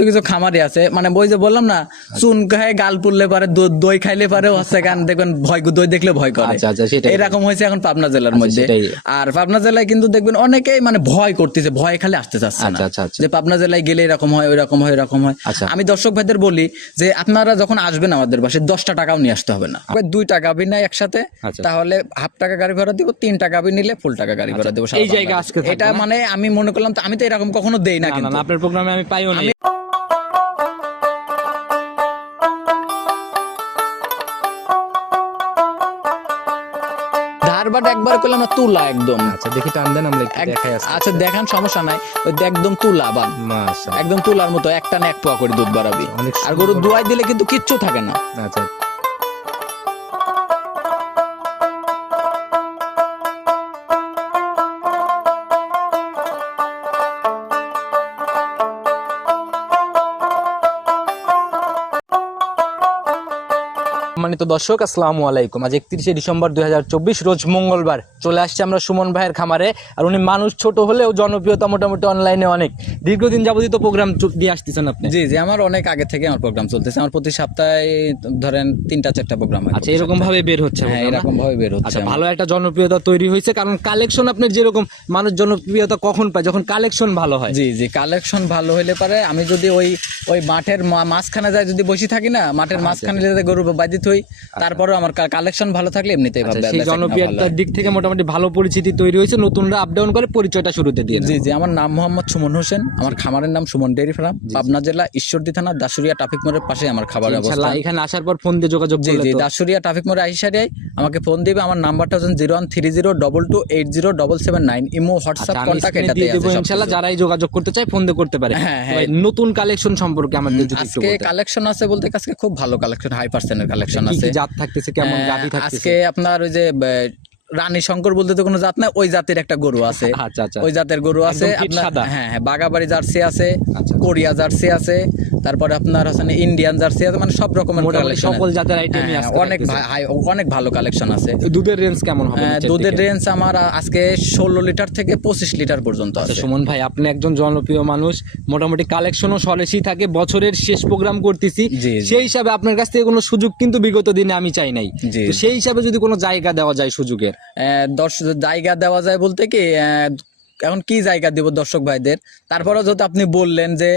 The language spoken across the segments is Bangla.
কিছু কিছু খামারি আছে। মানে বই যে বললাম না চুন খায় গাল পুড়লে পারে দই খাইলে পারে হচ্ছে গান দেখবেন ভয় দই দেখলে ভয় করে। আচ্ছা, আচ্ছা। এরকম হয়েছে এখন পাবনা জেলার মধ্যে। আর পাবনা জেলায় কিন্তু দেখবেন অনেকেই মানে ভয় করতেছে ভয় খালি আসতে চাচ্ছে না। আচ্ছা, আচ্ছা, আচ্ছা। যে পাবনা জেলায় গেলে এরকম হয় ওইরকম হয় এরকম হয়। আচ্ছা। আমি দর্শক ভাইদের বলি যে আপনারা যখন আসবেন আমাদের বাসায় দশটা টাকাও নিয়ে আসতে হবে না। দুই টাকা নেয় একসাথে আচ্ছা। তাহলে হাফ টাকা গাড়ি ভাড়া দিব তিন টাকা নিলে ফুল টাকা গাড়ি ভাড়া দেবো এই জায়গা। আজকে এটা মানে আমি মনে করলাম তো আমি তো এরকম কখনো দেই না না না কিন্তু। আপনার প্রোগ্রামে আমি পাইও নি। ধারবাট একবার করলাম না তুলা একদম। আচ্ছা দেখি টান দেন আমরা একটু দেখাই আচ্ছা দেখান সমস্যা নাই। ওই একদম তুলা বান একদম তুলার মতো একটা নেক এক পোয়া করে দুধ বাড়াবি। অনেক আর গরু দুয়াই দিলে কিন্তু কিচ্ছু থাকে না। আচ্ছা। সম্মানিত দর্শক আসসালামু আলাইকুম। আজ একত্রিশে ডিসেম্বর দুই হাজার চব্বিশ রোজ মঙ্গলবার চলে আসছে আমরা সুমন ভাইয়ের খামারে। আর উনি মানুষ ছোট হলেও জনপ্রিয়তা মোটামুটি অনলাইনে অনেক। দীর্ঘদিন যাবতীয় প্রোগ্রাম দিয়ে আসতেছেন আপনি? জি জি আমার অনেক আগে থেকে আমার প্রোগ্রাম চলতেছে। আমার প্রতি সপ্তাহে ধরেন তিনটা চারটা প্রোগ্রাম হয় আচ্ছা এরকম ভাবে বের হচ্ছে হ্যাঁ এরকম ভাবে বের হচ্ছে ভালো একটা জনপ্রিয়তা তৈরি হয়েছে। কারণ কালেকশন আপনার যেরকম মানুষ জনপ্রিয়তা কখন পায় যখন কালেকশন ভালো হয়। জি জি কালেকশন ভালো হলে পারে আমি যদি ওই ওই মাঠের মাঝখানে যায় যদি বসে থাকি না মাঠের আচ্ছা, মাঝখানে যদি গরু বাদিত হই তারপরেও আমার কালেকশন ভালো থাকলে এমনিতেই আচ্ছা, সেই জনপ্রিয়তার দিক থেকে মোটামুটি ভালো পরিচিতি তৈরি হয়েছে। নতুনরা আপ ডাউন করে পরিচয়টা শুরুতে দিয়ে জি জি আমার নাম মোহাম্মদ সুমন হোসেন। আমার খামারের নাম সুমন ডেয়ারি ফার্ম। পাবনা জেলা ঈশ্বরদী থানা দাসুরিয়া ট্রাফিক মোড়ের পাশে আমার খাবারের অবস্থা এখানে আসার পর ফোন দিয়ে যোগাযোগ জি জি দাসুরিয়া ট্রাফিক মোড়ে আইসারিয়াই আমাকে ফোন দিবে। আমার নাম্বারটা হচ্ছে zero one three zero double two eight zero double seven nine imo WhatsApp আচ্ছা, কন্ট্যাক্ট screen এ এটাতে দিয়ে দেবো আছে ইনশাআল্লাহ যারাই যোগাযোগ করতে চায় ফোন দিয়ে করতে পারে। হ্যাঁ, নতুন কালেকশন সম্পর্কে আমাদের যদি আজকে কালেকশন আছে বলতে আজকে খুব ভালো কালেকশন হাই পার্সেন্টের কালেকশন আছে। জাত থাকতেছে কেমন গাভি থাকতেছে? আজকে আপনার ওই যে রানী শঙ্কর বলতে তো কোনো জাত নাই ওই জাতের একটা গরু আছে। আচ্ছা আচ্ছা। ওই জাতের গরু আছে। আপনার হ্যাঁ হ্যাঁ বাগাবাড়ি জার্সি আছে আচ্ছা। কোরিয়া জার্সি আছে তারপরে আপনার হচ্ছে ইন্ডিয়ান জার্সি আছে মানে সব রকমের সকল জাতের আইটেমই আছে অনেক হাই- অনেক ভালো কালেকশন আছে। দুধের রেঞ্জ কেমন হবে দুধের রেঞ্জ আমার আজকে ষোলো লিটার থেকে পঁচিশ লিটার পর্যন্ত আচ্ছা আছে। সুমন ভাই আপনি একজন জনপ্রিয় মানুষ। মোটামুটি কালেকশনও সরেসই থাকে বছরের শেষ প্রোগ্রাম করতেছি। সেই হিসাবে আপনার কাছ থেকে কোনো সুযোগ কিন্তু বিগত দিনে আমি চাই নাই। সেই হিসাবে যদি কোনো জায়গা দেওয়া যায় সুযোগের? দশ জায়গা দেওয়া যায় বলতে কি এখন কি জায়গা দিব দর্শক ভাইদের? তারপরেও যদি আপনি বললেন যে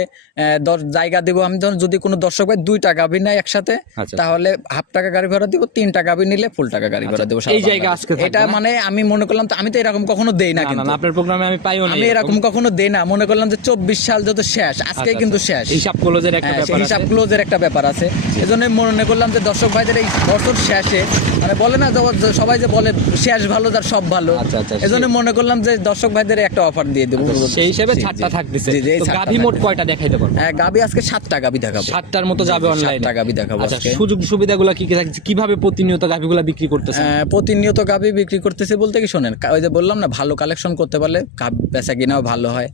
জায়গা দিব আমি ধরুন যদি কোনো দর্শক ভাই দুই টাকা গাবি নেয় একসাথে আচ্ছা। তাহলে হাফ টাকা গাড়ি ভাড়া দিব তিন টাকা গাবি নিলে ফুল টাকা গাড়ি ভাড়া দেবো সারা এই জায়গা আজকে এটা মানে আমি মনে করলাম তো আমি তো এরকম কখনো দেই না কিন্তু। আপনার প্রোগ্রামে আমি পাইও না আমি এরকম। কখনো দেই না মনে করলাম যে চব্বিশ সাল যত শেষ আজকে কিন্তু শেষ। হিসাব ক্লোজের একটা হ্যাঁ, ব্যাপার হিসাব ক্লোজের একটা ব্যাপার আছে। এজন্য মনে করলাম যে দর্শক ভাইদের এই বছর শেষে মানে বলে না সবাই যে বলে শেষ ভালো তার সব ভালো। আচ্ছা, আচ্ছা, এজন্য মনে করলাম যে দর্শক ভাইদের একটা অফার দিয়ে দেবো। সেই হিসাবে। ছাড়টা থাকতেছে। গাভী মোট কয়টা দেখাইতে পারব? হ্যাঁ গাবি আজকে সাতটা গাবি দেখাবো। সাতটার মতো যাবে সাতটা গাভী দেখাবো আচ্ছা সুযোগ সুবিধাগুলো কি কি থাকছে? কীভাবে প্রতিনিয়ত গাভীগুলো বিক্রি করতেছে? প্রতিনিয়ত গাবি বিক্রি করতেছে বলতে কি শোনেন ওই যে বললাম না ভালো কালেকশন করতে পারলে বেচা কিনাও ভালো হয়।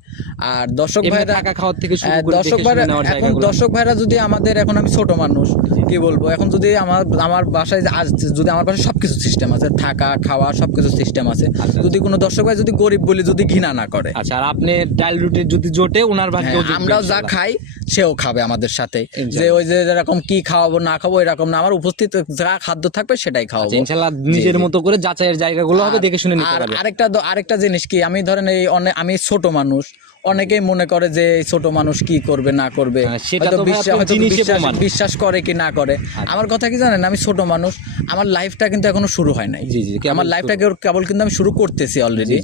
আর দর্শক ভাইরা থাকা খাওয়ার থেকে করে দর্শক ভাইরা এখন দর্শক ভাইরা যদি আমাদের এখন আমি ছোট মানুষ কি বলব? এখন যদি আমার আমার বাসায় আজ যদি আমার বাসায় সবকিছু সিস্টেম আছে থাকা খাওয়া সবকিছু সিস্টেম আছে। আচ্ছা। যদি কোনো দর্শক ভাই যদি গরিব বলি যদি ঘৃণা না করে। আচ্ছা আর আপনি ডাল রুটির যদি জোটে ওনার ভাগ্যে হ্যাঁ, আমরাও যা খাই সেও খাবে আমাদের সাথে। যে ওই যে এরকম কি খাওয়াবো না খাব এরকম না। আমার উপস্থিত যা খাদ্য থাকবে সেটাই খাওয়াবো। ইনশাল্লাহ নিজের মতো করে যাচাইয়ের জায়গাগুলো হবে দেখে শুনে নিতে পারবে। আরেকটা আরেকটা জিনিস কি আমি ধরেন এই আমি ছোট মানুষ অনেকেই মনে করে যে ছোট মানুষ কি করবে না করবে। হ্যাঁ, সেটা তো বিশ্বাস-। আচ্ছা। করে কি না করে। আমার কথা কি জানেন আমি ছোট মানুষ আমার লাইফটা কিন্তু এখনও শুরু হয় নাই। জি, জি, কেবল আমার লাইফটা কেবল কিন্তু আমি শুরু করতেছি অলরেডি।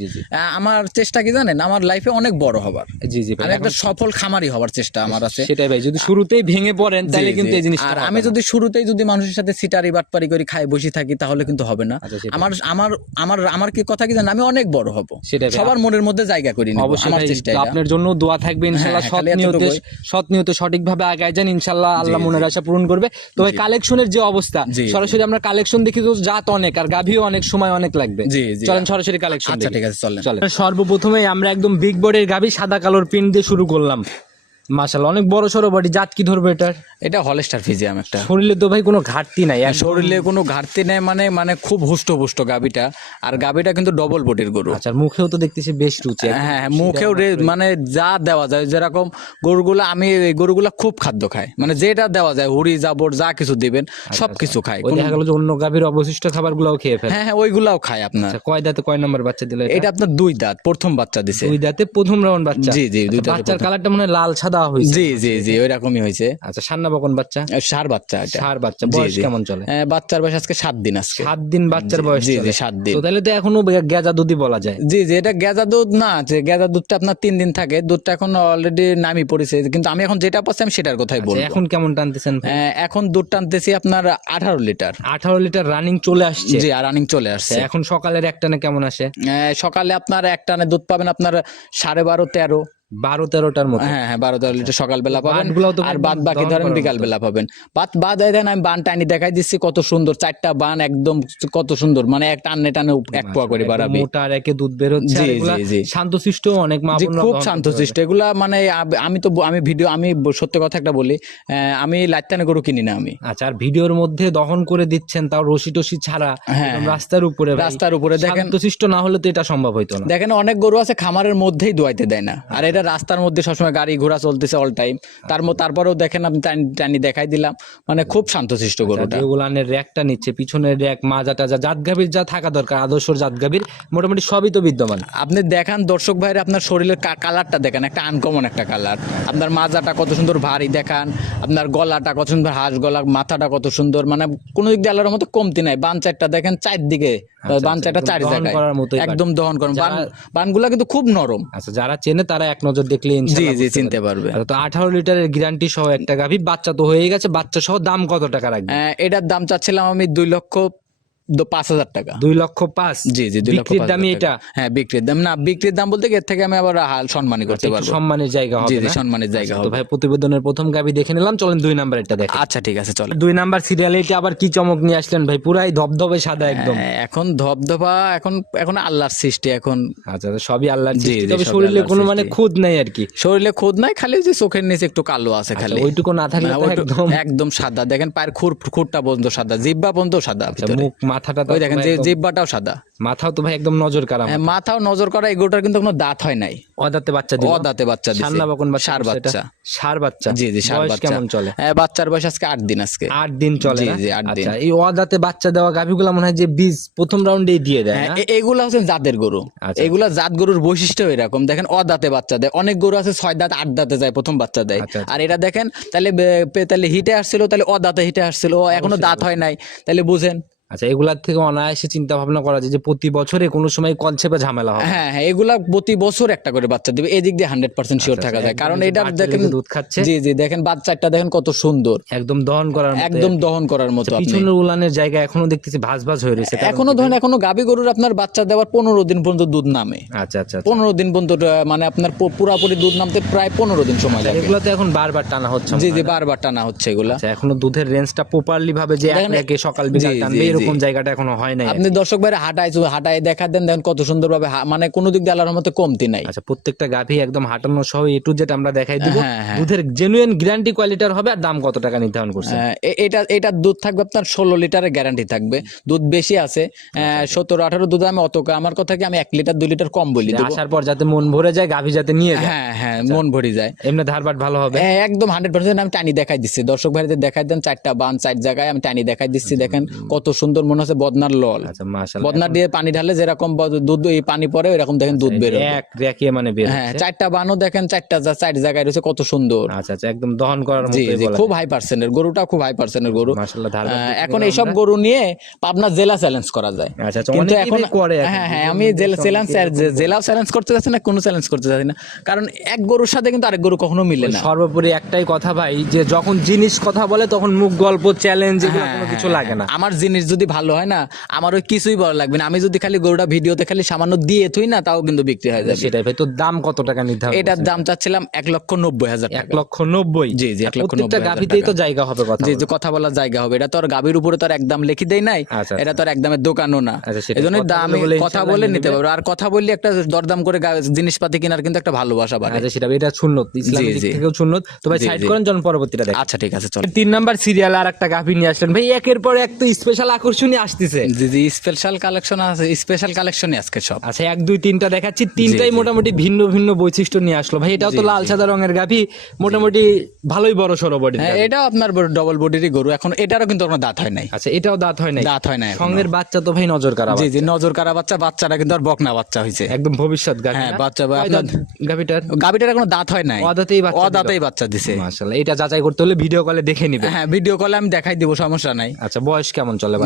আমার চেষ্টা কি জানেন? আমার লাইফে অনেক বড় হবার। জি জি আমি একটা সফল খামারি হবার চেষ্টা আমার আছে। সেটাই ভাই যদি শুরুতেই ভেঙে পড়েন তাহলে কিন্তু এই জিনিসটা আর আমি যদি শুরুতেই যদি মানুষের সাথে সিটারি বাটপারি করে খাই বসে থাকি তাহলে কিন্তু হবে না। আচ্ছা, আমার আমার আমার আমার কি কথা কি জানেন? আমি অনেক বড় হব। সেটাই সবার মনের মধ্যে জায়গা করি নিব অবশ্যই আমার চেষ্টা। আপনার জন্য দোয়া থাকবে হ্যাঁ, সৎ খালি নিয়তে। সৎ নিয়তে সঠিকভাবে আগায় যান ইনশাল্লাহ আল্লাহ মনের আশা পূরণ করবে। তো ভাই কালেকশনের যে অবস্থা। সরাসরি আমরা কালেকশন দেখি তো জাত অনেক আর গাভীও অনেক সময় অনেক লাগবে। জি, জি। চলেন সরাসরি কালেকশন আচ্ছা ঠিক আছে চলেন। চলেন। সর্বপ্রথমে আমরা একদম বিগ বোর্ডের গাভী সাদা কালোর প্রিন্ট দিয়ে শুরু করলাম। মাশাল্লাহ অনেক বড় সড়ো বডি জাত কি ধরবে এটার? এটা হলেস্টার ফিজিয়াম একটা। শরীরে তো ভাই কোনো ঘাটতি নাই শরীরে কোনো ঘাটতি নেই মানে মানে খুব হুষ্ট গাবিটা আর গাবিটা কিন্তু ডবল বডির গরু। আচ্ছা মুখেও তো দেখতেছি বেশ রুচি হ্যাঁ হ্যাঁ মুখেও মানে যা দেওয়া যায় যেরকম গরুগুলা আমি এই গরুগুলা খুব খাদ্য খায় মানে যেটা দেওয়া যায় হুড়ি জাবর যা কিছু দিবেন সব কিছু খায় দেখা গেল যে অন্য গাভীর অবশিষ্ট খাবার গুলাও খেয়ে ফেলে। হ্যাঁ হ্যাঁ ওইগুলাও খায় আপনার। আচ্ছা কয় দাঁতে কয় নম্বর বাচ্চা দিলে এটা? আপনার দুই দাঁত প্রথম বাচ্চা দিছে। দুই দাঁতে প্রথম রাউন্ড বাচ্চা? জি জি দুই আচ্ছা, দাঁত বাচ্চার কালারটা মনে লাল সাদা হয়েছে। জি জি জি ওই রকমই হয়েছে। আচ্ছা সান্না বকন বাচ্চা সার বাচ্চা এটা। সার বাচ্চা বয়স কেমন চলে? বাচ্চার বয়স আজকে সাত দিন আজকে। সাত দিন বাচ্চার বয়স জি জি সাত দিন। তো তাহলে তো এখনও গেজা দুধই বলা যায়। জি জি এটা গেজা দুধ না যে গেজা দুধটা আপনার তিন দিন থাকে দুধটা এখন অলরেডি নামি পড়েছে কিন্তু আমি এখন যেটা পাচ্ছি আমি সেটার কথাই আচ্ছা, বলব। এখন কেমন টানতেছেন? এখন দুধ টানতেছি আপনার আঠারো লিটার। আঠারো লিটার রানিং চলে আসছে। জি রানিং চলে আসছে। আচ্ছা, এখন সকালের একটানে কেমন আসে? আহ, সকালে আপনার এক টানে দুধ পাবেন আপনার সাড়ে বারো তেরো। বারো তেরোটার মতো। হ্যাঁ হ্যাঁ বারো তেরো লিটার সকালবেলা পাবেন আর বাদ বাকি ধরেন করার বিকাল বেলা পাবেন। বাদ বাদ দেন আমি বান টানি দেখাই দিচ্ছি কত সুন্দর চারটা বান একদম কত সুন্দর মানে এক টানে টানে এক পোয়া করে বাড়াবে। মোটা রেখে দুধ বের হচ্ছে জি, জি, জি। শান্তশিষ্ট অনেক মা খুব শান্তশিষ্ট। এগুলা মানে আমি তো আমি ভিডিও আমি সত্য কথা একটা বলি আমি লাইটানে গরু কিনি না আমি। আচ্ছা আর ভিডিওর মধ্যে দহন করে দিচ্ছেন তাও রশি টসি ছাড়া হ্যাঁ, রাস্তার উপরে রাস্তার উপরে দেখেন শান্তশিষ্ট না হলে তো এটা সম্ভব হইতো না। দেখেন অনেক গরু আছে খামারের মধ্যেই দোয়াইতে দেয় না। আর এটা রাস্তার মধ্যে সবসময় গাড়ি ঘোড়া চলতেছে অল টাইম তার তারপরেও দেখেন আমি টানি- দেখাই দিলাম। মানে খুব শান্তশিষ্ট গরুটা। যেগুলানের র্যাকটা নিচ্ছে পিছনের র্যাক মাজা টাজা জাত গাভীর যা থাকা দরকার আদর্শ জাত গাভীর মোটামুটি সবই তো বিদ্যমান। আপনি দেখান দর্শক ভাইরা আপনার শরীরের কালারটা দেখেন একটা আনকমন একটা কালার আপনার মাজাটা কত সুন্দর ভারী দেখান আপনার গলাটা কত সুন্দর হাঁস গলা মাথাটা কত সুন্দর মানে কোনো দিক দিয়ে আল্লাহর মতো কমতি নাই। বান চারটা দেখেন চারদিকে বান চারটা চারি জায়গায় একদম দহন করেন বান বানগুলা কিন্তু খুব নরম। আচ্ছা যারা চেনে তারা এক নজর দেখলে জি জি চিনতে পারবে। আচ্ছা, তো আঠারো লিটারের গ্যারান্টি সহ একটা গাভী বাচ্চা তো হয়ে গেছে বাচ্চা সহ দাম কত টাকা রাখবে আহ, এটার দাম চাচ্ছিলাম আমি দুই লক্ষ পাঁচ হাজার টাকা। দুই লক্ষ পাঁচ? জি জি দুই লক্ষ দামই এটা? হ্যাঁ বিক্রির দাম। না বিক্রির দাম বলতে কি এর থেকে আমি আবার সম্মানী করতে পারব। সম্মানের জায়গা হবে জি না? সম্মানের জায়গা হবে। ভাই প্রতিবেদনের প্রথম গাভী দেখে নিলাম চলেন দুই নাম্বার এটা দেখেন আচ্ছা ঠিক আছে চলো দুই নাম্বার সিরিয়ালে এটা আবার কি চমক নিয়ে আসলেন ভাই? পুরাই ধবধবে সাদা একদম। হ্যাঁ, এখন ধবধবা এখন এখন আল্লাহর সৃষ্টি এখন। আচ্ছা সবই আল্লাহর সৃষ্টি তবে শরীরে কোনো মানে। খুদ নাই আর কি। শরীরে খোদ নাই খালি যে চোখের নিচে একটু কালো আছে খালি। আচ্ছা, ওইটুকু না থাকলে একদম। একদম সাদা। দেখেন পায়ের খুর খুরটা পর্যন্ত সাদা জিব্বা পর্যন্ত সাদা আচ্ছা, মুখ মাথাটা ওই দেখেন যে জিব্বাটাও সাদা। মাথাও তো ভাই একদম নজর কারাম হ্যাঁ, মাথাও নজর করা এগুলোটার কিন্তু কোনো দাঁত হয় নাই। অদাতে বাচ্চা দিল। অদাঁতে বাচ্চা দিছে। সান্না বকন বাচ্চা সার বাচ্চা। সার বাচ্চা। জি জি সার বাচ্চা। কেমন চলে? হ্যাঁ, বাচ্চার বয়স আজকে আট দিন আজকে। আট দিন চলে জি, জি, আট দিন। আচ্ছা এই অদাতে বাচ্চা দেওয়া গাভীগুলো মনে হয় যে বীজ প্রথম রাউন্ডেই দিয়ে দেয় হ্যাঁ, এগুলা হচ্ছে জাতের গরু। আচ্ছা। এগুলা জাত গরুর বৈশিষ্ট্য এরকম। দেখেন অদাতে বাচ্চা দেয়। অনেক গরু আছে ছয় দাঁত আট দাঁতে যায় প্রথম বাচ্চা দেয়। আচ্ছা। আর এটা দেখেন তাহলে তাহলে হিটে আসছিল তাহলে অদাতে হিটে আসছিল। এখনও দাঁত হয় নাই। তাহলে বুঝেন। আচ্ছা এগুলার থেকে অনায়াসে চিন্তা ভাবনা করা যায় যে প্রতি বছরে কোনো সময় কনসেপ্টে ঝামেলা হবে। হ্যাঁ হ্যাঁ এগুলা প্রতি বছর একটা করে বাচ্চা দিবে এদিক দিয়ে হান্ড্রেড পার্সেন্ট শিওর থাকা যায়। কারণ এটা দেখেন দুধ খাচ্ছে। জি জি দেখেন বাচ্চাটা দেখেন কত সুন্দর। একদম দহন করার একদম দহন করার মতো পিছনের উলানের জায়গা এখনও দেখতেছি ভাঁজ ভাঁজ হয়ে রয়েছে এখনও ধরেন এখনও গাবি গরুর আপনার বাচ্চা দেওয়ার পনেরো দিন পর্যন্ত দুধ নামে। আচ্ছা আচ্ছা আচ্ছা। পনেরো দিন পর্যন্ত মানে আপনার পুরাপুরি দুধ নামতে প্রায় পনেরো দিন সময় লাগে। এগুলো তো এখন বারবার টানা হচ্ছে জি জি বারবার টানা হচ্ছে এগুলা। আচ্ছা এখনও দুধের রেঞ্জটা প্রপারলি ভাবে যে এক সকাল বিকাল টানবে এরকম জায়গাটা এখনও হয় নাই আপনি দর্শক ভাইরা হাঁটায় হাঁটায় দেখা দেন দেখেন কত সুন্দর ভাবে মানে কোনো দিক দিয়ে আল্লাহর মতো কমতি নাই। আচ্ছা প্রত্যেকটা গাভী একদম হাঁটানো সহ এ টু জেড আমরা দেখাই দিব। হ্যাঁ, হ্যাঁ। দুধের জেনুইন গ্যারান্টি কোয়ালিটির হবে আর দাম কত টাকা নির্ধারণ করছে? এটা এটা দুধ থাকবে আপনার ষোলো লিটারের গ্যারান্টি থাকবে। দুধ বেশি আছে। সতেরো আঠারো দুধ আমি অত আমার কথা কি আমি এক লিটার দুই লিটার কম বলি আসার পর যাতে মন ভরে যায় গাভী যাতে নিয়ে যায়। হ্যাঁ হ্যাঁ মন ভরে যায়। এমনি ধারবাট ভালো হবে। হ্যাঁ, একদম হান্ড্রেড পার্সেন্ট আমি টানি দেখাই দিচ্ছি। দর্শক ভাইদের দেখাই দেন চারটা বান চার জায়গায় আমি টানি দেখাই দিচ্ছি। দেখেন কত সুন্দর মনে হচ্ছে বদনার লল। আচ্ছা বদনার দিয়ে পানি ঢালে যেরকম দুধ এই পানি পড়ে এরকম দেখেন দুধ বেরো এক রেখে মানে বের হ্যাঁ চারটা বানও দেখেন চারটা চার জায়গায় রয়েছে কত সুন্দর। আচ্ছা আচ্ছা একদম দহন করার মতো খুব হাই পার্সেন্টের গরুটা খুব হাই পার্সেন্টের গরু। এখন এইসব গরু নিয়ে পাবনা জেলা চ্যালেঞ্জ করা যায়। কিন্তু এখন করে হ্যাঁ হ্যাঁ আমি জেলা চ্যালেঞ্জ জেলাও চ্যালেঞ্জ করতে যাচ্ছি না কোনো চ্যালেঞ্জ করতে যাচ্ছি না। কারণ এক গরুর সাথে কিন্তু আরেক গরু কখনো মিলে না। সর্বোপরি একটাই কথা ভাই যে যখন জিনিস কথা বলে তখন মুখ গল্প চ্যালেঞ্জ এগুলো হ্যাঁ, কোনো কিছু হ্যাঁ, লাগে না। আমার জিনিস যদি ভালো হয় না আমার ওই কিছুই বড় লাগবে না। আমি যদি খালি গরুটা ভিডিওতে খালি সামান্য দিয়ে থুই না তাও কিন্তু বিক্রি হয়ে যাবে। সেটাই ভাই তো দাম কত টাকা নির্ধারণ এটার দাম চাচ্ছিলাম এক লক্ষ নব্বই হাজার এক লক্ষ নব্বই? জি, জি, এক লক্ষ নব্বই গাভিতেই তো জায়গা হবে কথা বলার। যে কথা বলার জায়গা হবে। এটা তো আর গাভীর উপরে তো আর একদম লিখে দেয় নাই আচ্ছা, এটা তো আর একদমের দোকানও না। আচ্ছা, এই জন্য কথা দাম কথা বলে নিতে। পারবে। আর কথা বললে একটা দরদাম করে জিনিসপাতি কেনার কিন্তু একটা ভালোবাসা বাড়ে। আচ্ছা সেটা এটা সুন্নত। ইসলামের দিক জি। থেকেও সুন্নত। তো ভাই জি, সাইড করেন জন পরবর্তীটা দেখ। আচ্ছা ঠিক আছে চলো তিন নাম্বার সিরিয়াল আর একটা গাভি নিয়ে আসলেন। ভাই একের পর এক তো স্পেশাল আকর্ষণীয় আসতেছে। জি জি স্পেশাল কালেকশন আছে স্পেশাল কালেকশনই আজকে সব। আচ্ছা এক দুই তিনটা দেখাচ্ছি। তিনটাই মোটামুটি ভিন্ন ভিন্ন বৈশিষ্ট্য নিয়ে আসলো। ভাই এটাও তো লাল সাদা রঙের গাভি মোটামুটি ভালোই বড় সড়ো বডি হ্যাঁ এটাও আপনার ডবল বডিরই গরু। এখন এটারও কিন্তু কোনো দাঁত হয় নাই। আচ্ছা এটাও দাঁত হয় নাই। দাঁত হয় নাই সঙ্গের বাচ্চা তো ভাই নজর কারা জি জি নজর কারা বাচ্চা বাচ্চাটা কিন্তু আর বকনা বাচ্চা হয়েছে একদম ভবিষ্যৎ গাভি হ্যাঁ, বাচ্চা আপনার- গাভিটার? গাভীটার এখনও দাঁত হয় নাই। অদাতেই বাচ্চা অদাতেই বাচ্চা দিছে। মাশাআল্লাহ এটা যাচাই করতে হলে ভিডিও কলে দেখে নিবে। হ্যাঁ ভিডিও কলে আমি দেখাই দিব সমস্যা নাই। আচ্ছা বয়স কেমন চলে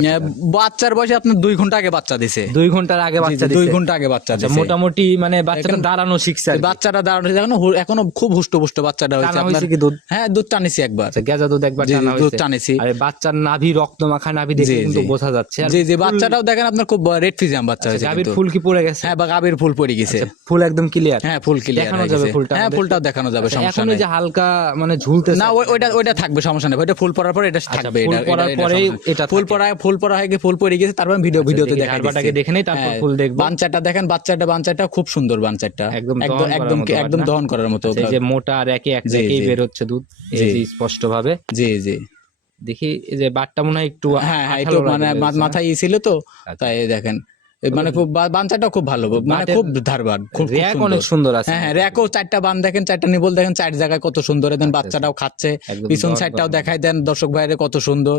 বাচ্চার বয়সে আপনার দুই ঘণ্টা আগে বাচ্চা দিছে। দুই ঘণ্টার আগে বাচ্চা দুই ঘণ্টা আগে বাচ্চা আচ্ছা দিছে। মোটামুটি মানে বাচ্চাটা দাঁড়ানো শিখছে বাচ্চাটা দাঁড়ানো এখনও এখনও খুব হুষ্ট পুষ্ট বাচ্চাটা হয়েছে। আপনার কি দুধ? হ্যাঁ দুধ টানিছি একবার। আচ্ছা গেজা দুধ একবার টানা দুধ টানেছি। আরে বাচ্চার নাভি রক্ত মাখা নাভি দেখে কিন্তু বোঝা যাচ্ছে। জি জি বাচ্চাটাও দেখেন আপনার খুব রেড ফিজিয়াম বাচ্চা হয়েছে কিন্তু। ফুল কি পড়ে গেছে? হ্যাঁ বা গাভীর ফুল পড়ে গেছে। ফুল একদম ক্লিয়ার হ্যাঁ ফুল ক্লিয়ার দেখানো যাবে ফুলটা হ্যাঁ ফুলটাও দেখানো যাবে সমস্যা এখন নাই। যে হালকা মানে ঝুলতে না ওইটা ওইটা থাকবে সমস্যা নেই। ওইটা ফুল পড়ার পরে এটা থাকবে এটা ফুল পড়ার এটা পরেই এটা ফুল থাকে। পড়া ফুল পড়া আগে ফুল পড়ে গেছে তারপর ভিডিও ভিডিওতে দেখি, দেখাই হাড়বাটাকে দেখে নেই, তারপর হ্যাঁ, ফুল দেখব বাঞ্চাটা দেখেন বাচ্চাটা বাঞ্চাটা খুব সুন্দর বাঞ্চাটা একদম একদম একদম একদম দহন করার মতো এই যে মোটা আর একে এক জি। বের হচ্ছে দুধ এই। যে স্পষ্ট ভাবে জি জি দেখি এই যে বাটটা মনে হয় একটু হ্যাঁ হ্যাঁ একটু মানে? মাথায় ই ছিল তো আচ্ছা। তাই দেখেন মানে খুব বা- বাঞ্চাটাও খুব ভালো মানে খুব ধারবার। খুব খুব র্যাক সুন্দর। অনেক সুন্দর। আছে। হ্যাঁ র্যাকও চারটা বান দেখেন চারটা নিবল দেখেন চার জায়গায় কত সুন্দর দেন বাচ্চাটাও খাচ্ছে আচ্ছা, পিছন সাইডটাও। দেখাই দেন দর্শক ভাইরে কত সুন্দর।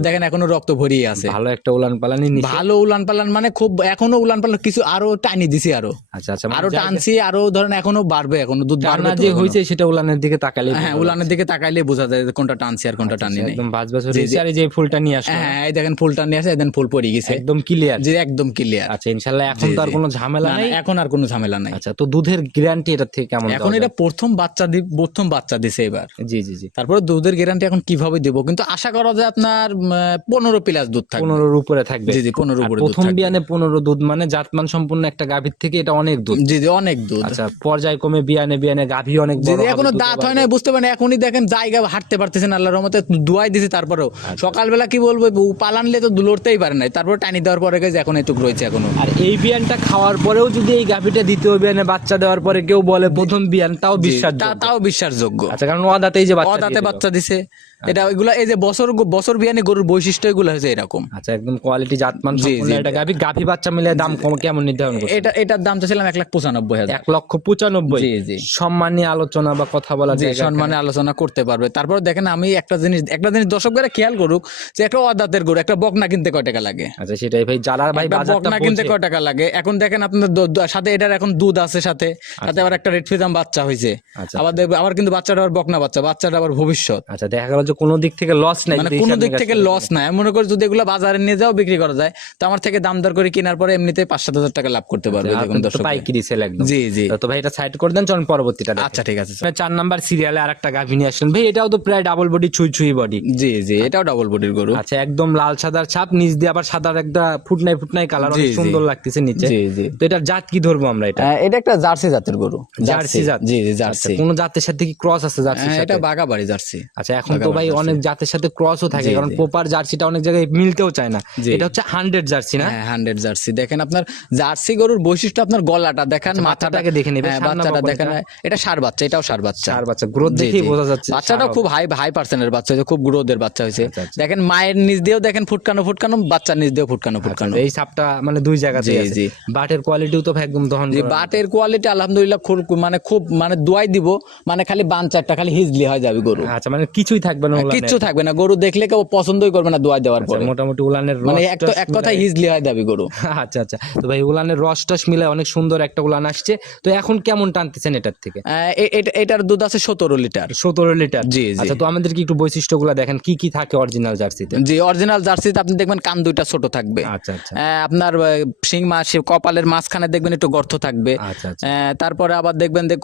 দেখেন এখনও রক্ত ভরিয়ে আছে। ভালো একটা উলান পালানি নিচে। ভালো উলান পালান মানে খুব এখনও উলান পালান কিছু আরও টানি দিছি আরও। আচ্ছা আচ্ছা আরও টানছি আরও ধরেন এখনও বাড়বে এখনও দুধ বাড়বে যে। হয়েছে সেটা উলানের দিকে তাকালে হ্যাঁ উলানের দিকে তাকাইলে বোঝা যায় যে কোনটা টানছি আর কোনটা টানি নেই। একদম বাজ বাজ হয়েছে আর এই যে ফুলটা নিয়ে আসলো। হ্যাঁ এই দেখেন ফুলটা নিয়ে আসে দেন ফুল পড়ে গেছে। একদম ক্লিয়ার যে একদম ক্লিয়ার আচ্ছা ইনশাল্লাহ এখন তো আর কোনো ঝামেলা নাই? এখন আর কোনো ঝামেলা নাই। আচ্ছা তো দুধের গ্যারান্টি এটা থেকে কেমন এখন এটা প্রথম বাচ্চা দি প্রথম বাচ্চা দিছে এবার। জি জি জি। তারপরে দুধের গ্যারান্টি এখন কীভাবে দেব? কিন্তু আশা করা যায় আপনার পনেরো প্লাস দুধ থাকবে। পনেরোর উপরে থাকবে। জি জি উপরে প্রথম বিয়ানে পনেরো দুধ মানে জাতমান সম্পূর্ণ একটা গাভীর থেকে এটা অনেক দুধ। জি জি অনেক দুধ। আচ্ছা পর্যায়ক্রমে বিয়ানে বিয়ানে গাভী অনেক বড় এখনও দাঁত হয় না বুঝতে পারেন এখনই দেখেন জায়গা হাঁটতে পারতেছেন আল্লাহর রহমতে দুয়াই দিছি তারপরেও। আচ্ছা। সকালবেলা কি বলব পালানলে তো লড়তেই পারে নাই। তারপর টানি দেওয়ার পরে গেছে এখন এটুক রয়েছে। এখনও। আর এই বিয়ানটা খাওয়ার পরেও যদি এই গাভীটা দ্বিতীয় বিয়ানে বাচ্চা দেওয়ার পরে কেউ বলে প্রথম বিয়ান তাও বিশ্বাস তাও বিশ্বাসযোগ্য। আচ্ছা কারণ ওয়াদাতেই যে বাচ্চা অদাতে বাচ্চা দিছে। এটা এগুলা এই যে বছর বছর বিয়ানি গরুর বৈশিষ্ট্য এগুলো হয়েছে এরকম। আচ্ছা একদম কোয়ালিটি জাতমান সম্পূর্ণ গাভী গাভী বাচ্চা মিলে দাম কম কেমন নির্ধারণ এটা এটার দাম চাইছিলাম এক লাখ পঁচানব্বই হাজার। এক লক্ষ পঁচানব্বই। জি, জি। সম্মান আলোচনা বা কথা বলার যে জায়গা সম্মানে আলোচনা করতে পারবে। তারপর দেখেন আমি একটা জিনিস একটা জিনিস দর্শকরা খেয়াল করুক যে একটা অদাতের গরু একটা বকনা কিনতে কয় টাকা লাগে? আচ্ছা সেটাই ভাই যারা ভাই বকনা কিনতে। কয় টাকা লাগে? এখন দেখেন আপনার সাথে এটার এখন দুধ আছে সাথে সাথে আবার একটা রেড ফিজাম বাচ্চা হয়েছে আচ্ছা। আবার আবার কিন্তু বাচ্চাটা আবার বকনা বাচ্চা বাচ্চাটা আবার ভবিষ্যৎ। আচ্ছা দেখা গেল যে কোনো দিক থেকে লস নাই মানে কোনো দিক থেকে লস নাই। মনে করি যদি এগুলো বাজারে নিয়ে যাও বিক্রি করা যায় তো আমার থেকে দাম দর করে কেনার পরে এমনিতে পাঁচ সাত হাজার টাকা লাভ করতে পারবে দর্শক পাইকারি সেল একদম। জি জি। তো ভাই এটা সাইড করে দেন চলুন পরবর্তীটা আচ্ছা ঠিক আছে চার নাম্বার সিরিয়ালে আর একটা গাভী নিয়ে আসলেন ভাই এটাও তো প্রায় ডাবল বডি ছুঁই ছুঁই বডি জি জি এটাও ডাবল বডির গরু। আচ্ছা একদম লাল সাদার ছাপ নিচ দিয়ে আবার সাদার একটা ফুটনাই ফুটনাই কালার অনেক সুন্দর লাগতেছে নিচে। জি জি। তো এটার জাত কি ধরবো আমরা এটা? এটা একটা জার্সি জাতের গরু। জার্সি জাত। জি জি আচ্ছা, জার্সি। কোন জাতের সাথে কি ক্রস আছে জার্সি হ্যাঁ, এটা বাগাবাড়ি জার্সি। আচ্ছা এখন তো ভাই অনেক জাতের সাথে ক্রসও থাকে কারণ প্রপার জার্সিটা অনেক জায়গায় মিলতেও চায় না। এটা হচ্ছে হান্ড্রেড জার্সি না? হ্যাঁ হান্ড্রেড জার্সি। দেখেন আপনার জার্সি গরুর বৈশিষ্ট্য আপনার গলাটা দেখেন মাথাটাকে দেখে নিবে, হ্যাঁ, সার বাচ্চাটা দেখেন এটা। সার বাচ্চা এটাও সার বাচ্চা। চার বাচ্চা গ্রোথ দেখেই বোঝা যাচ্ছে বাচ্চাটাও খুব হাই হাই পার্সেন্টের বাচ্চা হয়েছে খুব গ্রোথের বাচ্চা হয়েছে। আচ্ছা, আচ্ছা। দেখেন মায়ের নিচ দিয়েও দেখেন ফুটকানো ফুটকানো বাচ্চার নিচ দিয়েও ফুটকানো ফুটকানো। এই সাপটা মানে দুই জায়গাতে আছে। বাটের কোয়ালিটিও তো একদম যে বাটের কোয়ালিটি আলহামদুলিল্লাহ খুব মানে খুব মানে দোয়াই দিব মানে খালি বান চারটা খালি হিজলি হয়ে যাবে গরু। আচ্ছা মানে কিছুই থাকবে না উলানের। কিচ্ছু থাকবে না গরু দেখলে কেউ পছন্দই করবে না দোয়াই দেওয়ার পরে। আচ্ছা, মোটামুটি উলানের মানে রস এক তো- এক কথায় হিজলি হয়ে যাবে গরু। আচ্ছা আচ্ছা তো ভাই উলানের রস টস মিলে অনেক সুন্দর একটা উলান আসছে। তো এখন কেমন টানতেছেন এটার থেকে? এটার দুধ আছে সতেরো লিটার। সতেরো লিটার? জি, জি। আচ্ছা তো আমাদের কি একটু বৈশিষ্ট্যগুলো দেখেন কি কি থাকে অরিজিনাল জার্সিতে? জি অরিজিনাল জার্সিতে আপনি দেখবেন কান দুইটা ছোট থাকবে। আচ্ছা আচ্ছা। আপনার শিং মাছ কপালের মাঝখানে দেখবেন একটু গর্ত থাকবে। আচ্ছা আচ্ছা। তারপরে আবার দেখবেন যে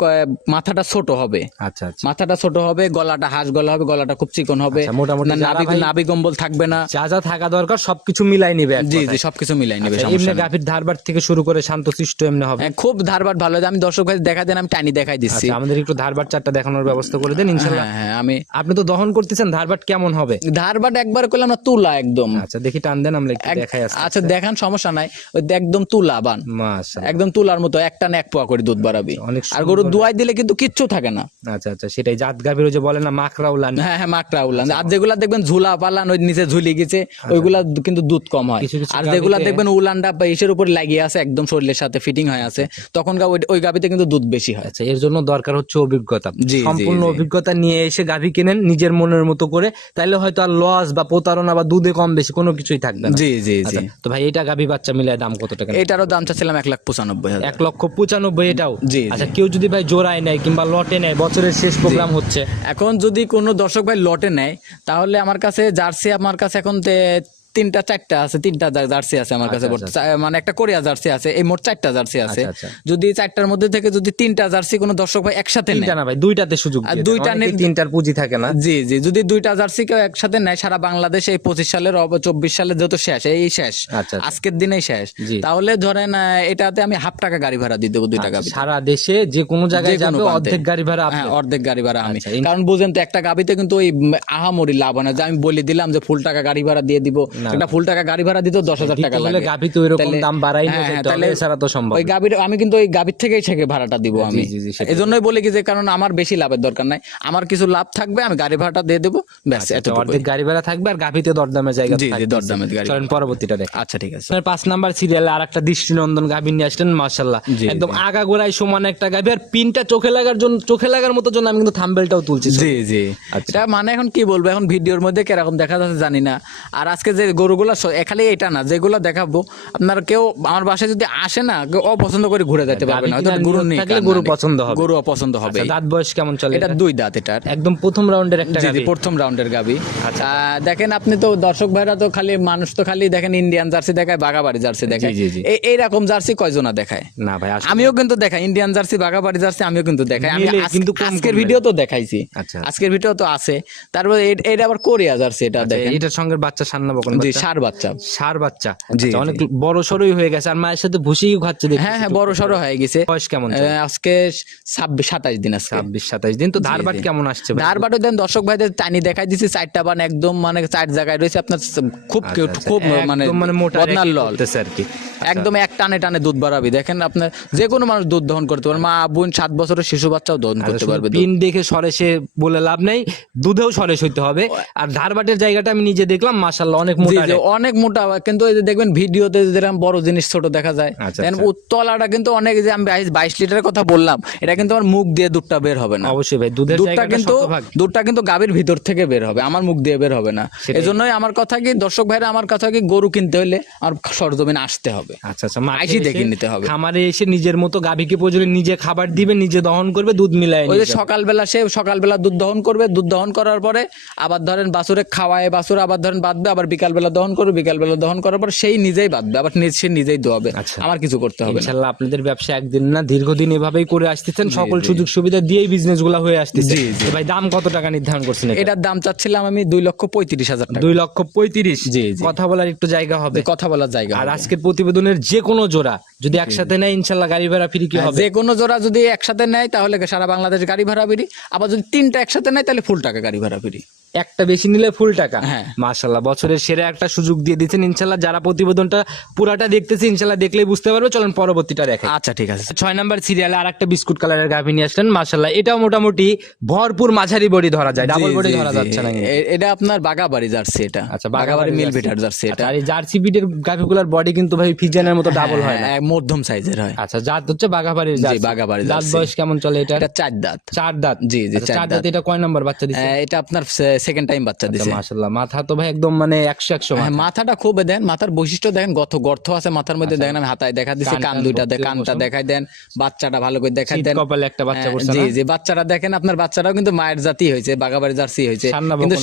মাথাটা ছোট হবে। আচ্ছা আচ্ছা। মাথাটা ছোট হবে গলাটা হাঁস গলা হবে গলাটা খুব চিকন হবে আচ্ছা, মোটামুটি না, যারা নাভি ভাই- নাভি কম্বল থাকবে না। যা যা থাকা দরকার সবকিছু মিলাই নিবে জি জি সবকিছু মিলাই নেবে আচ্ছা, সমস্যা এমনি। গাভীর ধারবার থেকে শুরু করে শান্তশিষ্ট এমনি হবে। হ্যাঁ, খুব ধারবাট ভালো আমি দর্শক ভাই দেখা দেন আমি টানি দেখাই দিচ্ছি। আচ্ছা আমাদের একটু ধারবার চারটা দেখানোর ব্যবস্থা করে দেন ইনশাল্লাহ হ্যাঁ হ্যাঁ আমি আপনি তো দহন করতেছেন ধারবাট কেমন হবে? ধারবাট একবার করলাম না তুলা একদম। আচ্ছা দেখি টান দেন আমরা একটু দেখাই আচ্ছা দেখান সমস্যা নাই। ওই একদম তুলা বান। মাশাআল্লাহ। একদম তুলার মতো একটা না এক পোয়া করে দুধ বাড়াবি। অনেক আর গরু দুয়াই দিলে কিন্তু কিচ্ছু থাকে না। আচ্ছা আচ্ছা সেটাই। জাত গাভীর যে বলে না মাকড়া উলান হ্যাঁ হ্যাঁ মাকড়া উলান আর যেগুলা দেখবেন ঝুলা পালান ওই নিচে ঝুলি গেছে ওইগুলা কিন্তু দুধ কম হয়। আর যেগুলা দেখবেন উলানটা বা ইসের উপর লাগিয়ে আছে একদম শরীরের সাথে ফিটিং হয়ে আছে তখন ওই- গাবিতে কিন্তু দুধ বেশি হয়। আচ্ছা এর জন্য দরকার হচ্ছে অভিজ্ঞতা। সম্পূর্ণ অভিজ্ঞতা নিয়ে এসে গাভী কেনেন নিজের মনের মতো করে তাইলে হয়তো আর লস বা প্রতারণা বা দুধে কম বেশি কোনো কিছুই থাকবে জি জি জি। আচ্ছা, তো ভাই এটা গাভী বাচ্চা মিলে দাম কত টাকা এটারও দাম চাচ্ছিলাম এক লাখ পঁচানব্বই এক লক্ষ পঁচানব্বই এটাও? জি, জি। আচ্ছা কেউ যদি ভাই জোড়ায় নেয় কিংবা লটে নেয় বছরের শেষ প্রোগ্রাম হচ্ছে? এখন যদি কোনো দর্শক ভাই লটে নেয়। তাহলে আমার কাছে জার্সি আমার কাছে এখন তিনটা চারটা আছে তিনটা জার্সি আছে আমার কাছে মানে একটা কোরিয়া জার্সি আছে এই মোট চারটা জার্সি আছে। আচ্ছা, আচ্ছা। যদি চারটার মধ্যে থেকে যদি তিনটা জার্সি কোনো দর্শক ভাই একসাথে তিনটা না ভাই দুইটাতে সুযোগ। দুইটা অনেকেই নে- তিনটার পুঁজি থাকে না। জি জি যদি দুইটা জার্সি কেউ একসাথে নেয় সারা বাংলাদেশ এই পঁচিশ সালের চব্বিশ সালের যত শেষ এই শেষ। আচ্ছা, আচ্ছা। আজকের দিনেই শেষ। তাহলে ধরেন এটাতে আমি হাফ টাকা গাড়ি ভাড়া দিয়ে দেবো দুই টাকা আচ্ছা, সারা দেশে যে কোনো জায়গায় যাবে অর্ধেক গাড়ি ভাড়া হ্যাঁ অর্ধেক গাড়ি ভাড়া আমি। আচ্ছা, কারণ বুঝেন তো একটা গাবিতে কিন্তু ওই আহামরি লাভ হয় না। যে আমি বলে দিলাম যে ফুল টাকা গাড়ি ভাড়া দিয়ে দিব। একটা ফুল টাকা গাড়ি ভাড়া দিতে দশ হাজার টাকা লাগে। গাভী তো এরকম দাম বাড়াই হ্যাঁ, তাহলে তো সম্ভব ওই আমি কিন্তু ওই থেকেই থেকে ভাড়াটা দিব আমি। এই জন্যই বলি কি যে কারণ আমার বেশি লাভের দরকার নাই। আমার কিছু লাভ থাকবে আমি গাড়ি ভাড়াটা দিয়ে দেবো। ব্যাস আচ্ছা, এতটুকুই। অর্ধেক গাড়ি ভাড়া থাকবে আর গাভীতে দরদামের জায়গা থাকবে। দরদামের গাড়ি চলেন পরবর্তীটা দেখ। আচ্ছা ঠিক আছে। পাঁচ নাম্বার সিরিয়ালে আর একটা দৃষ্টিনন্দন গাভী নিয়ে আসলেন মাশাল্লাহ একদম আগা গোড়ায় সমান একটা গাভী। আর পিনটা চোখে লাগার জন্য চোখে লাগার মতো জন্য আমি কিন্তু থাম্বেলটাও তুলছি জি জি। আচ্ছা। এটা মানে এখন কি বলব? এখন ভিডিওর মধ্যে কীরকম দেখা যাচ্ছে জানি না। আর আজকে যে গরুগুলো খালি এটা না যেগুলো দেখাবো আপনার কেউ আমার বাসায় যদি আসে না কেউ অপছন্দ করে ঘুরে যেতে পারবে না হয়তো গরু নেই গরু পছন্দ হবে। গরু অপছন্দ হবে। আচ্ছা, দাঁত বয়স কেমন চলে এটা? দুই দাঁত এটার। একদম প্রথম রাউন্ডের একটা জি প্রথম রাউন্ডের গাবি। আচ্ছা। দেখেন আপনি তো দর্শক ভাইরা তো খালি মানুষ তো খালি দেখেন ইন্ডিয়ান জার্সি দেখায় বাগাবাড়ি জার্সি দেখায়। এই এইরকম জার্সি কয়জনা দেখায়? না ভাই আমিও কিন্তু দেখাই ইন্ডিয়ান জার্সি বাগাবাড়ি জার্সি আমিও কিন্তু দেখাই। আমি কিন্তু আজকের ভিডিও তো দেখাইছি। আচ্ছা। আজকের ভিডিও তো আছে। তারপর এটা আবার কোরিয়া জার্সি এটা দেখেন। এটার সঙ্গে বাচ্চা সান্না বকন জি বাচ্চা? সার বাচ্চা। ষাঁড় বাচ্চা। জি, আচ্ছা, অনেক বড় সরই হয়ে গেছে আর মায়ের সাথে ভুসিও খাচ্ছে হ্যাঁ হ্যাঁ বড় সড়ো হয়ে গেছে। বয়স কেমন আজকে ছাব্বিশ সাতাশ দিন আজকে। ছাব্বিশ সাতাশ দিন। তো ধারবাট কেমন আসছে ধারবাটও দেন দর্শক ভাইদের টানি দেখাই চারটা বান একদম মানে চার জায়গায় রয়েছে। আপনার খুব আচ্ছা, খুব মানে মানে মোটা লল। আর কি। একদম এক টানে টানে দুধ বাড়াবি। দেখেন আপনার যে কোনো মানুষ দুধ দহন করতে পারবে মা বোন সাত বছরের শিশু বাচ্চাও দহন করতে পারবে। পিন দেখে সরেসে বলে লাভ নেই দুধেও সরেস হইতে হবে। আর ধারবাটের জায়গাটা আমি নিজে দেখলাম মাশাল্লাহ অনেক মোটা অনেক মোটা কিন্তু এই যে দেখবেন ভিডিওতে যেরকম বড় জিনিস ছোট দেখা যায় আচ্ছা, আচ্ছা। উত্তলাটা কিন্তু অনেক যে আমি বাইশ লিটারের কথা বললাম এটা কিন্তু আমার মুখ দিয়ে দুধটা বের হবে না অবশ্যই ভাই দুধের দুধটা কিন্তু দুধটা কিন্তু গাভীর ভিতর থেকে বের হবে আমার মুখ দিয়ে বের হবে না। এজন্যই আমার কথা কি দর্শক ভাইরা আমার কথা কি গরু কিনতে হলে আর সরজমিন আসতে হবে আচ্ছা আচ্ছা আইসি দেখে নিতে হবে। খামারে এসে নিজের মতো গাভীকে প্রয়োজনে নিজে খাবার দিবে নিজে দহন করবে দুধ মিলায় ওই যে সকালবেলা সে সকালবেলা দুধ দহন করবে দুধ দহন করার পরে আবার ধরেন বাছুরে খাওয়ায় বাছুর আবার ধরেন বাঁধবে আবার বিকালবেলা দহন করবে বিকালবেলা দহন করার পর সেই নিজেই বাঁধবে আবার সে নিজেই দোয়াবে আচ্ছা। আমার কিছু করতে হবে ইনশাল্লাহ আপনাদের ব্যবসা একদিন না দীর্ঘদিন এভাবেই করে আসতেছেন। সকল সুযোগ সুবিধা দিয়েই বিজনেসগুলা হয়ে আসতেছে। জি। ভাই দাম কত টাকা নির্ধারণ করছেন এটার দাম চাচ্ছিলাম আমি দুই লক্ষ পঁয়ত্রিশ হাজার টাকা। দুই লক্ষ পঁয়ত্রিশ? জি, জি। কথা বলার একটু জায়গা হবে। কথা বলার জায়গা আর আজকের প্রতিবেদনের যে কোনো জোড়া যদি একসাথে নেয় ইনশাল্লাহ গাড়ি ভাড়া ফ্রি কি হবে? যে কোনো জোড়া যদি একসাথে নেয় তাহলে সারা বাংলাদেশ গাড়ি ভাড়া ফিরি আবার যদি তিনটা একসাথে নেয় তাহলে ফুল টাকা গাড়ি ভাড়া ফিরি একটা বেশি নিলে ফুল টাকা। হ্যাঁ। মাশাল্লাহ বছরের সেরা একটা সুযোগ দিয়ে দিচ্ছেন ইনশাল্লাহ যারা প্রতিবেদনটা পুরাটা দেখতেছে ইনশাল্লাহ দেখলেই বুঝতে পারবে। চলেন পরবর্তীটা দেখে। আচ্ছা ঠিক আছে। ছয় নাম্বার সিরিয়ালে আর একটা বিস্কুট কালারের গাভী নিয়ে আসলেন। মাশাল্লাহ এটাও মোটামুটি ভরপুর মাঝারি বডি ধরা যায়। ডাবল বডি ধরা যাচ্ছে না এটা আপনার বাগাবাড়ি জার্সি এটা। আচ্ছা বাগাবাড়ি মিল। ভিটার জার্সি এটা। আচ্ছা, আর এই জার্সি বিটের গাভীগুলার বডি কিন্তু ভাই ফিজানের মতো ডাবল হয় না। হ্যাঁ, মধ্যম সাইজের হয়। আচ্ছা জাত হচ্ছে বাঘাবাড়ির জার্সি। দাঁত জার্সি। বয়স কেমন চলে এটা? এটা চার দাঁত। চার দাঁত। জি, জি, আচ্ছা, চার চার দাঁত এটা কয় নম্বর বাচ্চা দিচ্ছে এটা আপনার সেকেন্ড টাইম বাচ্চা দিছে। মাশাল্লাহ মাথা তো ভাই একদম মানে একশো একশো হ্যাঁ, মাথাটা খুব দেন মাথার বৈশিষ্ট্য দেখেন গত গর্ত আছে মাথার মধ্যে দেখেন আমি হাতায় দেখা দিচ্ছি কান দুইটা ভর্তি দেখ কানটা দেখাই দেন বাচ্চাটা ভালো করে দেখাই দেন। কপালে একটা বাচ্চা হ্যাঁ, পড়ছে জি জি বাচ্চাটা দেখেন আপনার বাচ্চাটাও কিন্তু মায়ের জাতি হয়েছে বাগাবাড়ি জার্সি হয়েছে। কিন্তু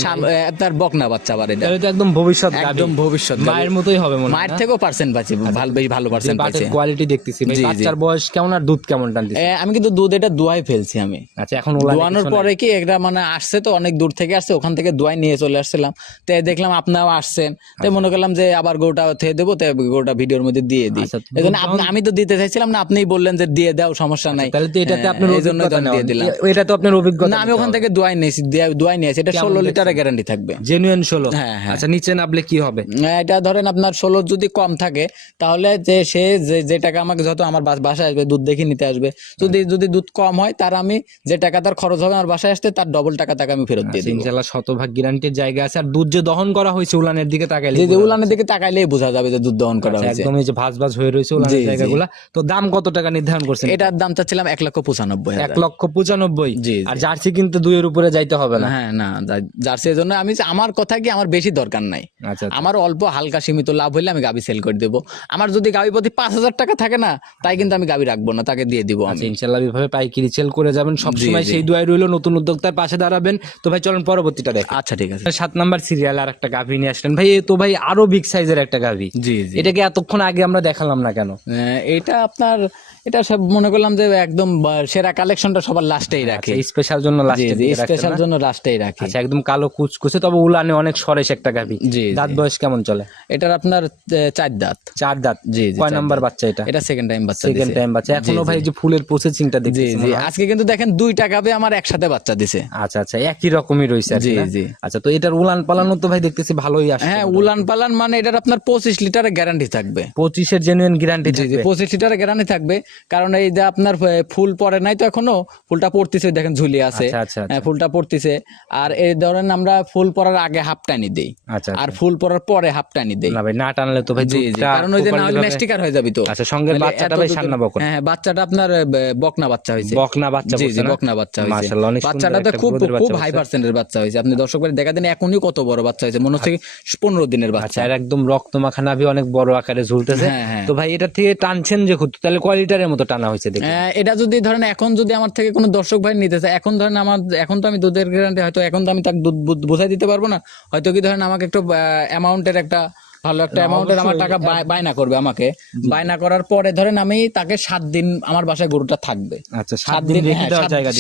আপনার বকনা বাচ্চা আবার এটা। তো একদম ভবিষ্যৎ একদম ভবিষ্যৎ মায়ের মতোই হবে মনে হয় মায়ের থেকেও পার্সেন্ট পাচ্ছি ভালো বেশ ভালো পার্সেন্ট পাইছে। কোয়ালিটি দেখতেছি। বাচ্চার বয়স কেমন আর দুধ কেমন টানতেছে আমি কিন্তু দুধ এটা দুয়াই ফেলছি আমি। আচ্ছা এখন দোয়ানোর পরে কি এটা মানে আসছে তো অনেক দূর থেকে আসছে ওখান থেকে দোয়াই নিয়ে চলে আসছিলাম। তাই দেখলাম আপনারাও আসছেন। তাই মনে করলাম যে আবার গরুটা থেকে দেবো তাই গরুটা ভিডিওর মধ্যে দিয়ে দিই। আচ্ছা, এই জন্য আমি তো দিতে চাইছিলাম না আপনিই বললেন যে দিয়ে দাও সমস্যা নাই। তাহলে তো এটাতে আপনার হ্যাঁ, এই তো অভিজ্ঞতা আমি দিয়ে দিলাম। এটা তো আপনার অভিজ্ঞতা না আমি ওখান থেকে দোয়াই নিয়েছি দোয়াই নিয়েছি। এটা ষোলো লিটারের গ্যারান্টি থাকবে। জেনুইন ষোলো? হ্যাঁ, হ্যাঁ। আচ্ছা নিচে নামলে কি হবে? এটা ধরেন আপনার ষোলো যদি কম থাকে তাহলে যে সে যে টাকা আমাকে যত আমার বাসায় আসবে দুধ দেখে নিতে আসবে। যদি যদি দুধ কম হয় তার আমি যে টাকা তার খরচ হবে আমার বাসায় আসতে তার ডবল টাকা তাকে আমি ফেরত দিয়ে আচ্ছা, দিই ইনশাল্লাহ শতভাগ গ্যারান্টির জায়গা আছে। আর দুধ যে দহন করা হয়েছে উলানের দিকে তাকাইলে যে উলানের দিকে তাকাইলেই বোঝা যাবে যে দুধ দহন করা আচ্ছা, হয়েছে। একদম এই যে ভাজ ভাজ হয়ে রয়েছে উলানের। জায়গাগুলা। তো দাম কত টাকা নির্ধারণ করছেন? এটার দাম চাচ্ছিলাম এক লক্ষ পঁচানব্বই এক লক্ষ পঁচানব্বই? জি। আর জার্সি কিন্তু দুইয়ের উপরে যাইতে হবে না। হ্যাঁ না যা- জার্সির জন্য আমি আমার কথা কি আমার বেশি দরকার নাই। আচ্ছা আমার অল্প হালকা সীমিত লাভ হইলে আমি গাবি সেল করে দেবো। আমার যদি গাবি প্রতি পাঁচ হাজার টাকা থাকে না তাই কিন্তু আমি গাবি রাখব না তাকে দিয়ে দিব আচ্ছা আমি। ইনশাল্লাহ এভাবে পাইকারি সেল করে যাবেন। সবসময় সেই দুয়াই রইল নতুন উদ্যোক্তার পাশে দাঁড়াবেন। তো ভাই চলেন পরবর্তীটা দেখ আচ্ছা ঠিক আছে। সাত নাম্বার সিরিয়াল আর একটা গাভী নিয়ে আসলেন। ভাই তো ভাই আরও বিগ সাইজের একটা গাভি। জি জি। এটাকে এতক্ষণ আগে আমরা দেখালাম না কেন? এটা আপনার এটা সব মনে করলাম যে একদম সেরা কালেকশনটা সবার লাস্টেই রাখি। স্পেশাল জন্য লাস্টে স্পেশাল জন্য লাস্টেই রাখি। আচ্ছা একদম কালো কুচকুচে তবে উলানে অনেক সরেস একটা গাভি। জি, দাঁত বয়স কেমন চলে? এটার আপনার চার দাঁত। চার দাঁত? জি জি কয় নাম্বার বাচ্চা এটা? এটা সেকেন্ড টাইম বাচ্চা সেকেন্ড টাইম বাচ্চা। এখনও ভাই যে ফুলের প্রসেসিংটা জি দেখছি জি। জি আজকে কিন্তু দেখেন দুইটা গাবে আমার একসাথে বাচ্চা দিছে। আচ্ছা আচ্ছা একই রকমই রয়েছে কি। জি, জি। আচ্ছা তো এটার উলান পালানো তো ভাই দেখতেছি ভালোই আসছে। হ্যাঁ উলান পালান মানে এটার আপনার পঁচিশ লিটারের গ্যারান্টি থাকবে। পঁচিশের জেনুইন গ্যারান্টি জি জি পঁচিশ লিটারের গ্যারান্টি থাকবে। কারণ এই যে আপনার ফুল পরে নাই তো এখনও ফুলটা পড়তেছে দেখেন ঝুলি আছে। আচ্ছা আচ্ছা হ্যাঁ, ফুলটা পড়তেছে। আর এই ধরেন আমরা ফুল পরার আগে হাফ টানি দেই। আচ্ছা আর ফুল পরার পরে হাফ টানি দেই। না ভাই না টানলে তো ভাই জি জি কারণ ওই যে না হলে মেস্টিকার হয়ে যাবে তো। আচ্ছা সঙ্গে বাচ্চাটা ভাই সান্না বকন। হ্যাঁ বাচ্চাটা আপনার বকনা বাচ্চা হয়েছে। বকনা বাচ্চা জি জি বকনা বাচ্চা হয়েছে। মাশাআল্লাহ, অনেক সুন্দর বাচ্চাটাতে একটা খুব খুব হাই পার্সেন্টের বাচ্চা হয়েছে। আপনি দর্শক ভাই দেখা দেন এখনই কত বড় বাচ্চা হয়েছে মনে হচ্ছে পনেরো দিনের বাচ্চা। আচ্ছা আর একদম রক্ত মাখা নাভি অনেক বড় আকারে ঝুলতেছে। হ্যাঁ, হ্যাঁ। তো ভাই এটা থেকে টানছেন যে খুব তাহলে কোয়ালিটারের লিটারের মতো টানা হয়েছে দেখি। এটা যদি ধরেন এখন যদি আমার থেকে কোনো দর্শক ভাই নিতে চায় এখন ধরেন আমার এখন তো আমি দুধের গ্যারান্টি হয়তো এখন তো আমি তাকে দুধ বোঝাই দিতে পারব না। হয়তো কি ধরেন আমাকে একটু অ্যামাউন্টের একটা ভালো একটা অ্যামাউন্টের আমার টাকা বায়না করবে আমাকে। বায়না করার পরে ধরেন আমি তাকে সাত দিন আমার বাসায় গরুটা থাকবে। আচ্ছা সাত দিন রেখে হ্যাঁ,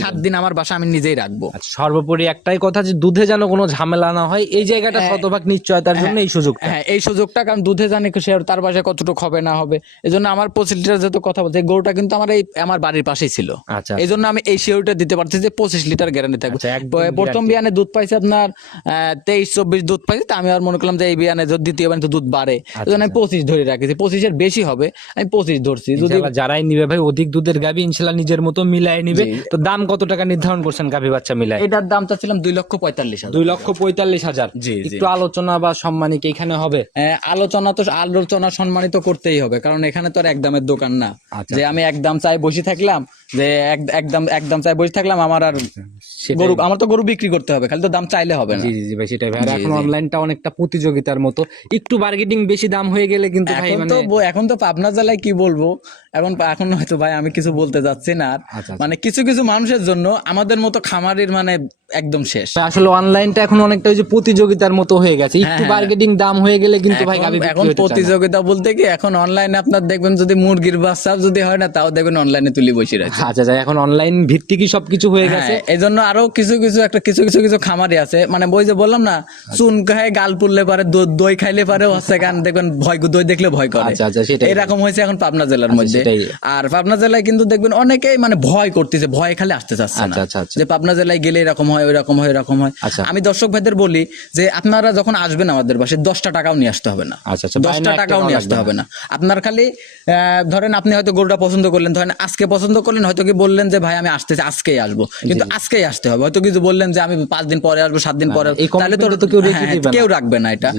সাত- দিন আমার বাসা আমি নিজেই রাখব। আচ্ছা সর্বোপরি একটাই কথা যে দুধে যেন কোনো ঝামেলা না হয় এই জায়গাটা শতভাগ নিশ্চয়তার জন্য এই সুযোগটা। হ্যাঁ এই সুযোগটা কারণ দুধে জানি সে তার বাসায় কতটুকু হবে না হবে। এই জন্য আমার পঁচিশ লিটার যেহেতু কথা বলছে গরুটা কিন্তু আমার এই আমার বাড়ির পাশেই ছিল। আচ্ছা এই জন্য আমি এই শিওরটা দিতে পারছি যে পঁচিশ লিটার গ্যারান্টি থাকবে। আচ্ছা, প্রথম বিয়ানে দুধ পাইছে আপনার তেইশ চব্বিশ দুধ পাইছে তা আমি আর মনে করলাম যে এই বিয়ানে যদি দ্বিতীয় বিয়ানে দুধ বাড়ে। এই আমি পঁচিশ ধরে রাখেছি। পঁচিশের বেশি হবে আমি পঁচিশ ধরছি। যদি যারাই নিবে ভাই অধিক দুধের গাবি ইনশাল্লাহ নিজের মতো মিলাই নিবে। তো দাম কত টাকা নির্ধারণ করছেন গাভি বাচ্চা মিলাই এটার দাম চাচ্ছিলাম দুই লক্ষ পঁয়তাল্লিশ হাজার। দুই লক্ষ পঁয়তাল্লিশ হাজার। একটু আলোচনা বা সম্মানিক এখানে হবে? আলোচনা তো আলোচনা সম্মানিত করতেই হবে কারণ এখানে তো আর এক দামের দোকান না। আচ্ছা, যে আমি এক দাম চাই বসে থাকলাম যে একদম একদম চাই বসে থাকলাম আমার আর। গরু আমার তো গরু বিক্রি করতে হবে খালি তো দাম চাইলে হবে না। জি জি ভাই সেটাই। ভাই এখন অনলাইনটা অনেকটা প্রতিযোগিতার মতো। একটু বার্গেটিং বেশি দাম হয়ে গেলে কিন্তু ভাই এখন মানে তো এখন তো পাবনা জেলায় কি বলব? এখন এখন হয়তো ভাই আমি কিছু বলতে যাচ্ছি না আচ্ছা, মানে কিছু কিছু মানুষের জন্য আমাদের মতো খামারের মানে একদম শেষ। আসলে অনলাইনটা এখন অনেকটা ওই যে প্রতিযোগিতার মতো হয়ে গেছে। একটু বার্গেটিং দাম হয়ে গেলে কিন্তু ভাই গাবি এখন প্রতিযোগিতা বলতে কি এখন অনলাইনে আপনার দেখবেন যদি মুরগির বাচ্চা যদি হয় না তাও দেখবেন অনলাইনে তুলি বসে রাখছে আচ্ছা আচ্ছা এখন অনলাইন ভিত্তিকই সবকিছু হয়ে গেছে হ্যাঁ, এই জন্য আরও কিছু কিছু একটা কিছু কিছু কিছু খামারি আছে। মানে বই যে বললাম না চুন খায় গাল পুড়লে পারে দই খাইলে পারে হচ্ছে গান দেখবেন ভয় দই দেখলে ভয় করে। আচ্ছা আচ্ছা সেটাই। এরকম হয়েছে এখন পাবনা জেলার মধ্যে। আর পাবনা জেলায় কিন্তু দেখবেন অনেকেই মানে ভয় করতেছে ভয় খালি আসতে চাচ্ছে না। আচ্ছা আচ্ছা আচ্ছা। যে পাবনা জেলায় গেলে এরকম হয় ওইরকম হয় এরকম হয়। আচ্ছা। আমি দর্শক ভাইদের বলি যে আপনারা যখন আসবেন আমাদের বাসায় দশটা টাকাও নিয়ে আসতে হবে না। আচ্ছা আচ্ছা দশটা টাকাও নিয়ে আসতে হবে না। আপনার খালি ধরেন আপনি হয়তো গরুটা পছন্দ করলেন ধরেন আজকে পছন্দ করলেন হয়তো কি বললেন যে ভাই আমি আসতেছি আজকেই আসব। কিন্তু আজকেই আসতে হবে। হয়তো কিছু বললেন যে আমি পাঁচ দিন পরে আসব সাত দিন পরে তাহলে তো কেউ হ্যাঁ। কেউ রাখবে না এটা।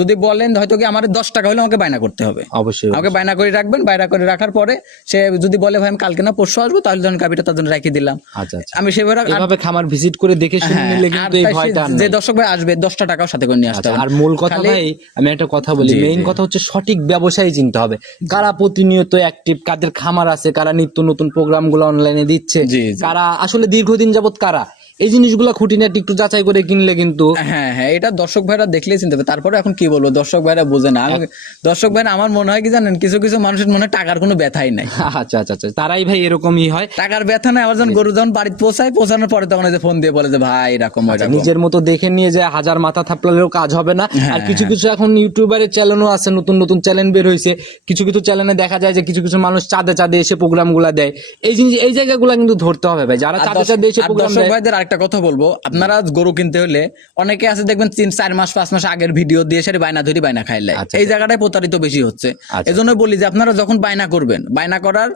যদি বলেন হয়তো কি আমার দশ টাকা হলে আমাকে বায়না করতে হবে। অবশ্যই আমাকে বায়না করে রাখবেন বায়না করে রাখার পরে সে যদি বলে ভাই আমি কালকে না পরশু আসব তাহলে ধরেন কাবিটা তার জন্য রেখে দিলাম। আচ্ছা আচ্ছা। আমি সেভাবে খামার ভিজিট করে দেখে শুনে হ্যাঁ, নিলে কিন্তু এই ভয়টা যে দর্শক ভাই আসবে দশটা টাকাও সাথে করে নিয়ে আসতে আচ্ছা, হবে। আর মূল কথা ভাই আমি একটা কথা বলি মেইন কথা হচ্ছে সঠিক ব্যবসায়ী চিনতে হবে। কারা প্রতিনিয়ত অ্যাক্টিভ কাদের খামার আছে কারা নিত্য নতুন প্রোগ্রামগুলো অনলাইনে দিচ্ছে। কারা আসলে দীর্ঘদিন যাবত কারা? এই জিনিসগুলো খুঁটিনাটি একটু যাচাই করে কিনলে কিন্তু হ্যাঁ হ্যাঁ এটা দর্শক ভাইরা দেখলেই চিনতে হবে তারপরে এখন কি বলব দর্শক ভাইরা বোঝে না। আমি দর্শক ভাইরা আমার মনে হয় কি জানেন কিছু কিছু মানুষের মনে টাকার কোনো ব্যথাই নাই। আচ্ছা আচ্ছা আচ্ছা তারাই ভাই এরকমই হয়। টাকার ব্যথা নাই আবার যখন গরু যখন বাড়িতে পৌঁছায় পৌঁছানোর পরে তখন যে ফোন দিয়ে বলে যে ভাই এরকম ওইরকম নিজের মতো দেখে নিয়ে যে হাজার মাথা থাপলালেও কাজ হবে না। হ্যাঁ, আর কিছু কিছু এখন ইউটিউবারের চ্যানেলও আছে নতুন নতুন চ্যানেল বের হয়েছে কিছু কিছু চ্যানেলে দেখা যায় যে কিছু কিছু মানুষ চাঁদে চাঁদে এসে প্রোগ্রামগুলা দেয়। এই জিনিস এই জায়গাগুলো কিন্তু ধরতে হবে ভাই। যারা চাঁদে চাঁদে এসে প্রোগ্রাম দেয় আরেকটা কথা বলব। আপনারা গরু কিনতে হলে অনেকে আছে দেখবেন তিন চার মাস পাঁচ মাস আগের ভিডিও দিয়ে সেটা বায়না ধরি বায়না খাইলে আচ্ছা, এই জায়গাটায় প্রতারিত বেশি হচ্ছে। আচ্ছা। এজন্য বলি যে আপনারা যখন বায়না করবেন বায়না করার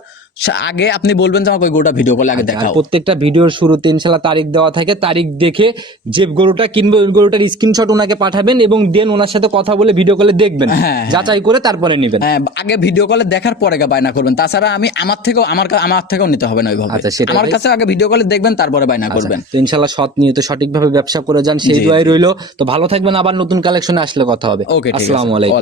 আগে আপনি বলবেন যে আমাকে ওই গরুটা ভিডিও কলে আগে আর দেখাও। প্রত্যেকটা ভিডিওর শুরুতে ইনশাল্লাহ তারিখ দেওয়া থাকে। তারিখ দেখে যে গরুটা কিনবে ওই গরুটার স্ক্রিনশট ওনাকে পাঠাবেন এবং দেন ওনার সাথে কথা বলে ভিডিও কলে দেখবেন। হ্যাঁ, হ্যাঁ। যাচাই করে তারপরে নেবেন। হ্যাঁ, আগে ভিডিও কলে দেখার পরে বায়না করবেন। তাছাড়া আমি আমার থেকেও আমার আমার থেকেও নিতে হবে না ওইভাবে। আচ্ছা, আমার কাছে আগে ভিডিও কলে দেখবেন তারপরে বায়না করবেন। তো ইনশাল্লাহ সৎ নিয়ত সঠিকভাবে ব্যবসা করে যান সেই দোয়াই রইল। তো ভালো থাকবেন আবার নতুন কালেকশনে আসলে কথা হবে। ওকে আসসালামু আলাইকুম।